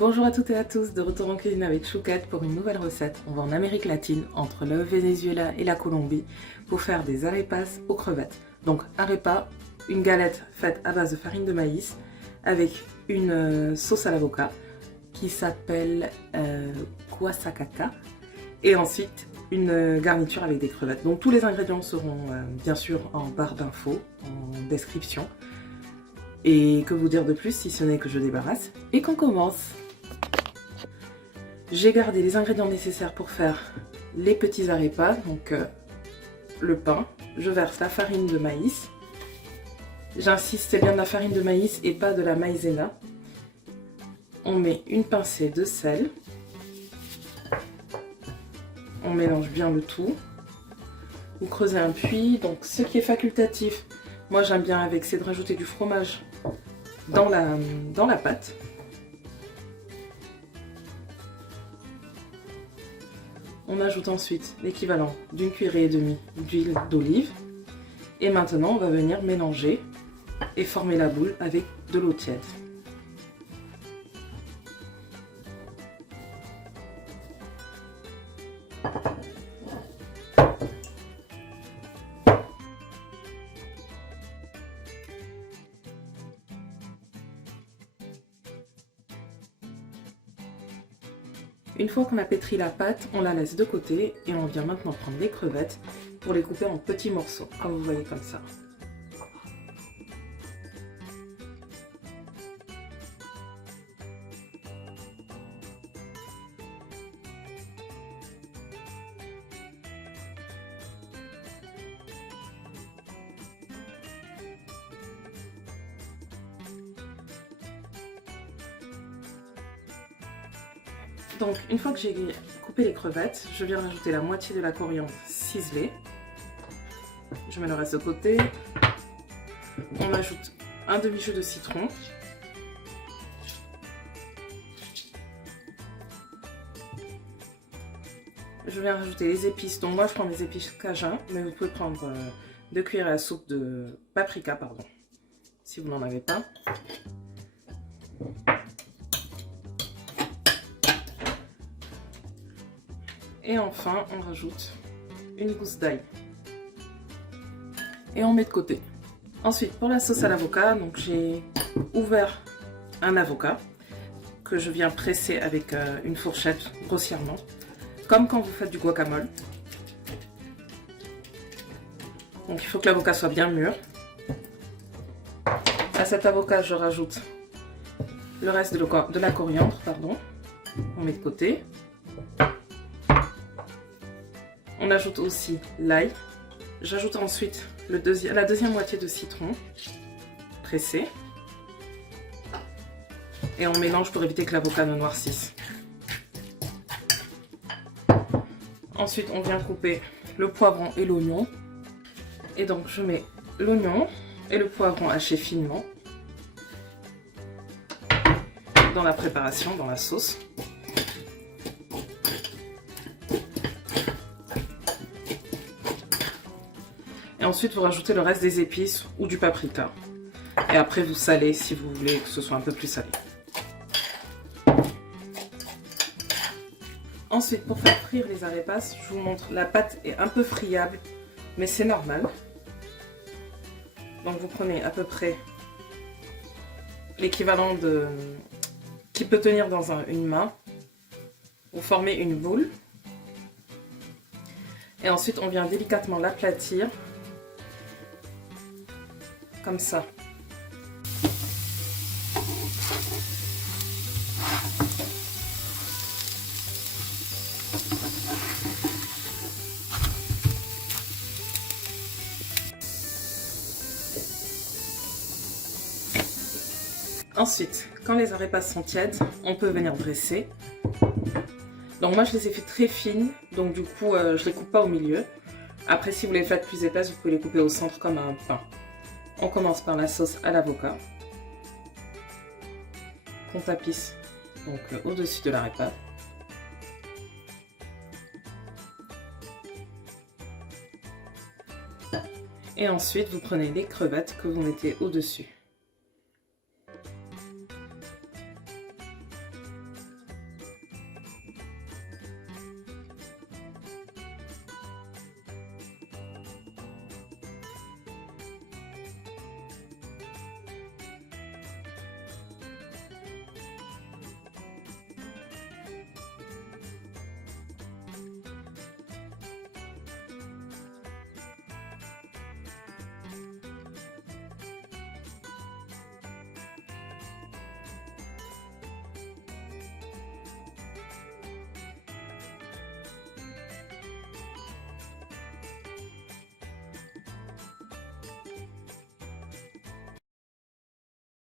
Bonjour à toutes et à tous, de retour en cuisine avec Chouquette pour une nouvelle recette. On va en Amérique latine, entre le Venezuela et la Colombie, pour faire des arepas aux crevettes. Donc arepa, une galette faite à base de farine de maïs avec une sauce à l'avocat qui s'appelle guasacaca et ensuite une garniture avec des crevettes. Donc tous les ingrédients seront bien sûr en barre d'infos, en description. Et que vous dire de plus si ce n'est que je débarrasse et qu'on commence. J'ai gardé les ingrédients nécessaires pour faire les petits arepas, donc le pain. Je verse la farine de maïs. J'insiste, c'est bien de la farine de maïs et pas de la maïzena. On met une pincée de sel. On mélange bien le tout. Vous creusez un puits, donc ce qui est facultatif, moi j'aime bien avec, c'est de rajouter du fromage dans la pâte. On ajoute ensuite l'équivalent d'une cuillerée et demie d'huile d'olive. Et maintenant on va venir mélanger et former la boule avec de l'eau tiède. Une fois qu'on a pétri la pâte, on la laisse de côté et on vient maintenant prendre les crevettes pour les couper en petits morceaux, comme vous voyez comme ça. Donc, une fois que j'ai coupé les crevettes, je viens rajouter la moitié de la coriandre ciselée. Je mets le reste de côté. On ajoute un demi-jus de citron. Je viens rajouter les épices. Donc moi, je prends des épices cajun, mais vous pouvez prendre 2 cuillères à soupe de paprika, pardon, si vous n'en avez pas. Et enfin, on rajoute une gousse d'ail. Et on met de côté. Ensuite, pour la sauce à l'avocat, donc j'ai ouvert un avocat que je viens presser avec une fourchette grossièrement, comme quand vous faites du guacamole. Donc il faut que l'avocat soit bien mûr. À cet avocat, je rajoute le reste de la coriandre, pardon. On met de côté. On ajoute aussi l'ail. J'ajoute ensuite la deuxième moitié de citron pressé. Et on mélange pour éviter que l'avocat ne noircisse. Ensuite, on vient couper le poivron et l'oignon. Et donc, je mets l'oignon et le poivron hachés finement dans la préparation, dans la sauce. Et ensuite, vous rajoutez le reste des épices ou du paprika. Et après, vous salez si vous voulez que ce soit un peu plus salé. Ensuite, pour faire frire les arepas, je vous montre, la pâte est un peu friable, mais c'est normal. Donc, vous prenez à peu près l'équivalent de qui peut tenir dans une main. Vous formez une boule. Et ensuite, on vient délicatement l'aplatir. Comme ça. Ensuite, quand les arepas sont tièdes, on peut venir dresser. Donc moi je les ai fait très fines, donc du coup je les coupe pas au milieu. Après si vous les faites plus épaisses, vous pouvez les couper au centre comme un pain. On commence par la sauce à l'avocat, qu'on tapisse donc au-dessus de l'arepa. Et ensuite vous prenez les crevettes que vous mettez au-dessus.